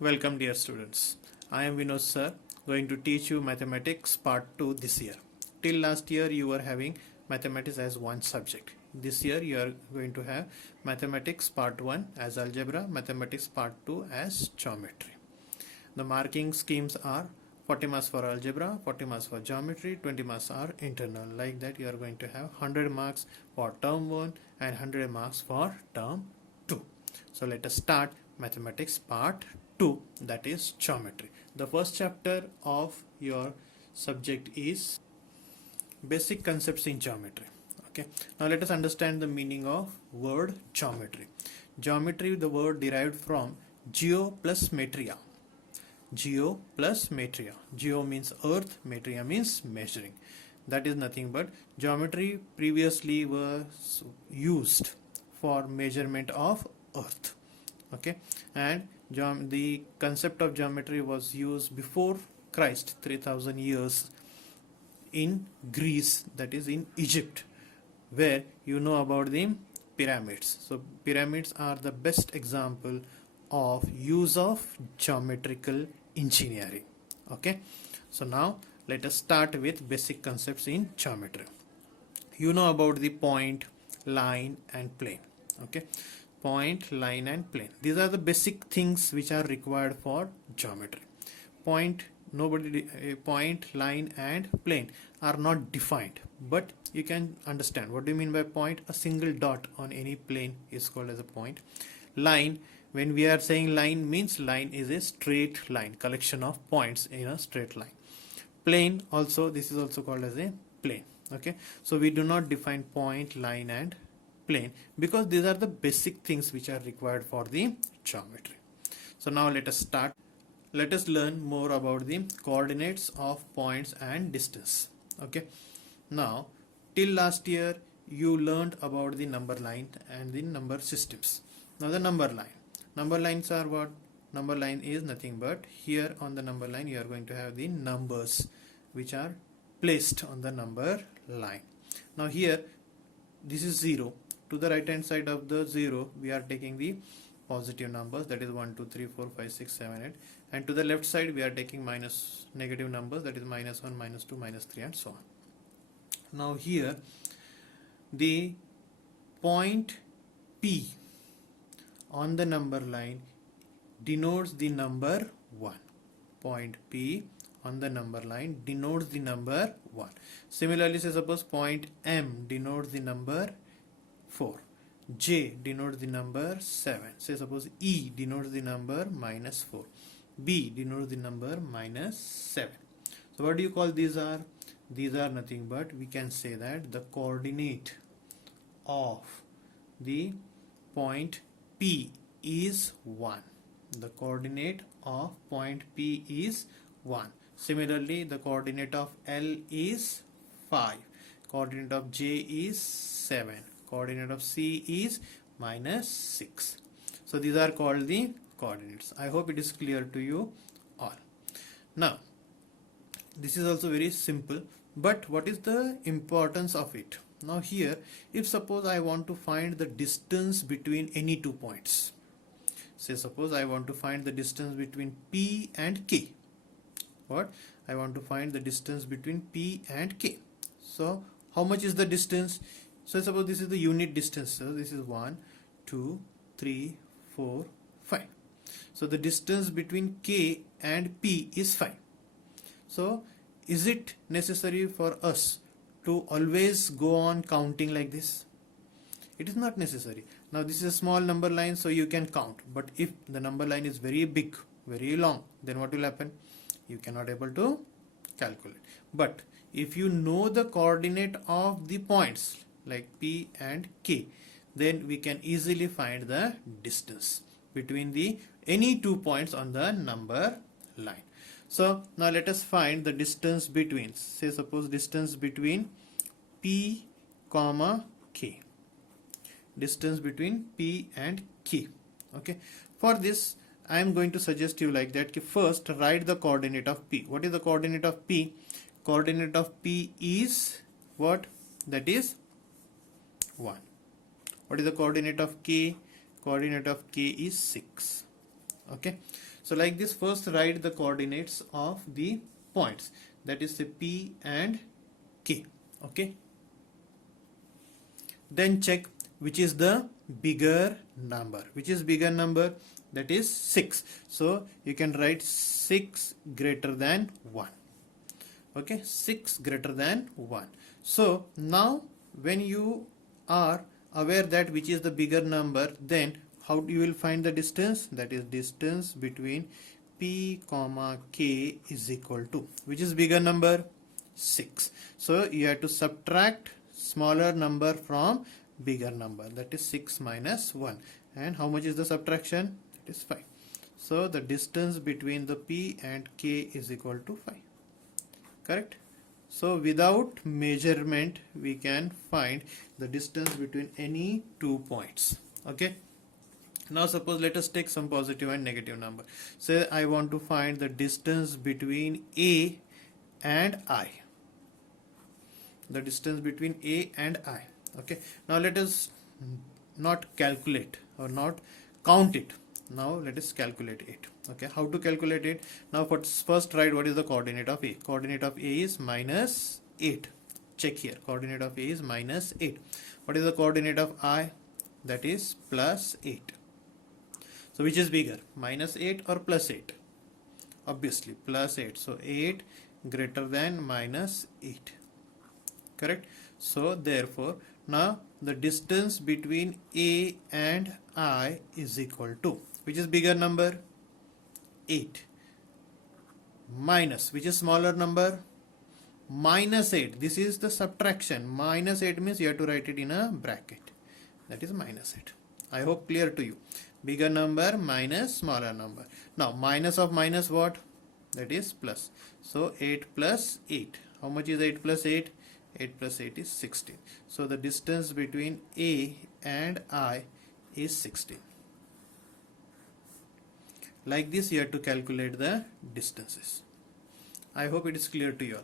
Welcome dear students. I am Vinod sir, going to teach you mathematics part 2 this year. Till last year you were having mathematics as one subject. This year you are going to have mathematics part 1 as algebra, mathematics part 2 as geometry. The marking schemes are 40 marks for algebra, 40 marks for geometry, 20 marks are internal. Like that you are going to have 100 marks for term 1 and 100 marks for term 2. So let us start mathematics part 2, that is geometry. The first chapter of your subject is basic concepts in geometry. Okay, now let us understand the meaning of word geometry. Geometry, the word derived from geo plus metria. Geo plus metria. Geo means earth, metria means measuring. That is nothing but geometry previously was used for measurement of earth. Okay, and the concept of geometry was used before Christ, 3000 years, in Greece, that is in Egypt, where you know about the pyramids. So pyramids are the best example of use of geometrical engineering. Okay, so now let us start with basic concepts in geometry. You know about the point, line and plane. Okay, point, line and plane, these are the basic things which are required for geometry. Point, point, line and plane are not defined, but you can understand what do you mean by point. A single dot on any plane is called as a point. Line, when we are saying line, means line is a straight line, collection of points in a straight line. Plane also, this is also called as a plane. Okay, so we do not define point, line and plane because these are the basic things which are required for the geometry. So now let us start. Let us learn more about the coordinates of points and distance. Okay, now till last year you learned about the number line and the number systems. Now the number lines are what? Number line is nothing but here on the number line you are going to have the numbers which are placed on the number line. Now here this is 0. To the right hand side of the 0 we are taking the positive numbers, that is 1 2 3 4 5 6 7 8, and to the left side we are taking minus negative numbers, that is minus 1 minus 2 minus 3 and so on. Now here the point P on the number line denotes the number 1. Point P on the number line denotes the number 1. Similarly, say suppose point M denotes the number 4, J denotes the number 7, say suppose E denotes the number minus 4, B denotes the number minus 7. So what do you call these are? These are nothing but we can say that the coordinate of the point P is 1. The coordinate of point P is 1. Similarly, the coordinate of L is 5, coordinate of J is 7, coordinate of C is minus 6. So these are called the coordinates. I hope it is clear to you all. Now this is also very simple, but what is the importance of it? Now here, if suppose I want to find the distance between any two points, say suppose I want to find the distance between P and K. What? I want to find the distance between P and K. So how much is the distance? So suppose this is the unit distance. So this is 1 2 3 4 5. So the distance between K and P is 5. So is it necessary for us to always go on counting like this? It is not necessary. Now this is a small number line, so you can count, but if the number line is very big, very long, then what will happen? You cannot able to calculate. But if you know the coordinate of the points like P and K, then we can easily find the distance between the any 2 points on the number line. So now let us find the distance between, say suppose distance between P comma K, distance between P and K. Okay, for this I am going to suggest you like that, first write the coordinate of P. What is the coordinate of P? Coordinate of P is what? That is 1. What is the coordinate of K? Coordinate of K is 6. Okay, So like this, first write the coordinates of the points, that is say P and K. Okay, then check which is the bigger number. Which is bigger number? That is 6. So you can write 6 greater than 1. Okay, 6 greater than 1. So now when you are aware that which is the bigger number, then how you will find the distance? That is distance between P comma K is equal to, which is bigger number? 6. So you have to subtract smaller number from bigger number, that is 6 minus 1. And how much is the subtraction? It is 5. So the distance between the P and K is equal to 5. Correct? So without measurement we can find the distance between any 2 points. Okay, now suppose let us take some positive and negative number. Say I want to find the distance between A and I. The distance between A and I. Okay, now let us not calculate or not count it. Now let us calculate it. Okay, how to calculate it? Now first write what is the coordinate of A. Coordinate of A is minus 8. Check here, coordinate of A is minus 8. What is the coordinate of I? That is plus 8. So which is bigger, minus 8 or plus 8? Obviously plus 8. So 8 greater than minus 8. Correct? So therefore now the distance between A and I is equal to, which is bigger number? 8 minus, which is smaller number? Minus 8. This is the subtraction. Minus 8 means you have to write it in a bracket, that is minus 8. I hope clear to you. Bigger number minus smaller number. Now minus of minus what? That is plus. So 8 plus 8. How much is 8 plus 8? 8 plus 8 is 16. So the distance between A and I is 16. Like this you have to calculate the distances. I hope it is clear to you all.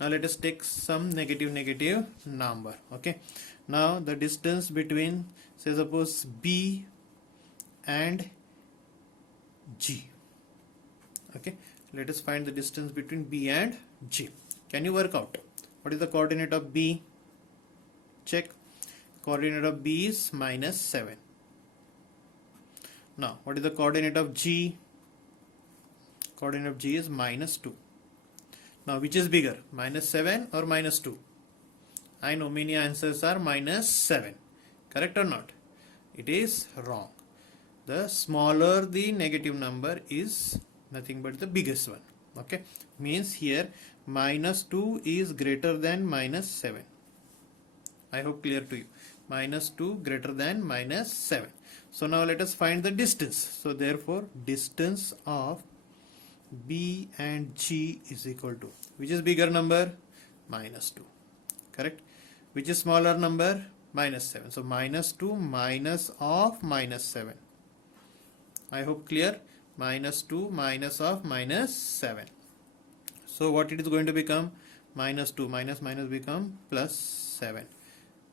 Now let us take some negative number. Okay, now the distance between, say suppose B and G. Okay, let us find the distance between B and G. Can you work out what is the coordinate of B? Check. Coordinate of B is minus 7. Now what is the coordinate of G? Coordinate of G is minus 2. Now which is bigger, minus 7 or minus 2? I know many answers are minus 7. Correct or not? It is wrong. The smaller the negative number is nothing but the biggest one. Okay, means here minus 2 is greater than minus 7. I hope clear to you. Minus 2 greater than minus 7. So now let us find the distance. So therefore distance of B and G is equal to, which is bigger number? Minus 2. Correct? Which is smaller number? Minus 7. So minus 2 minus of minus 7. I hope clear. Minus 2 minus of minus 7. So what it is going to become? Minus 2 minus minus become plus 7.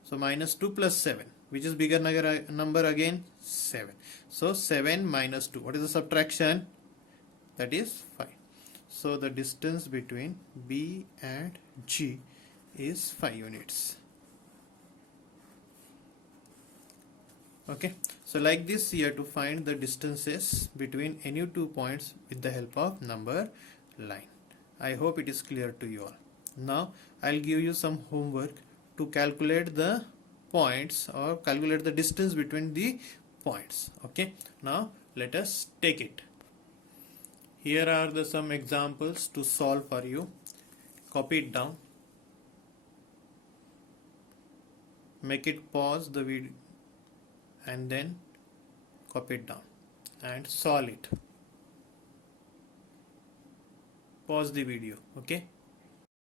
So minus 2 plus 7. Which is bigger number again? 7. So 7 minus 2. What is the subtraction? That is 5. So the distance between B and G is 5 units. Okay, so like this you have to find the distances between any two points with the help of number line. I hope it is clear to you all. Now I'll give you some homework to calculate the points or calculate the distance between the points. Okay, now let us take it. Here are some examples to solve for you. Copy it down. Make it pause the video and then copy it down and solve it. Pause the video. Okay.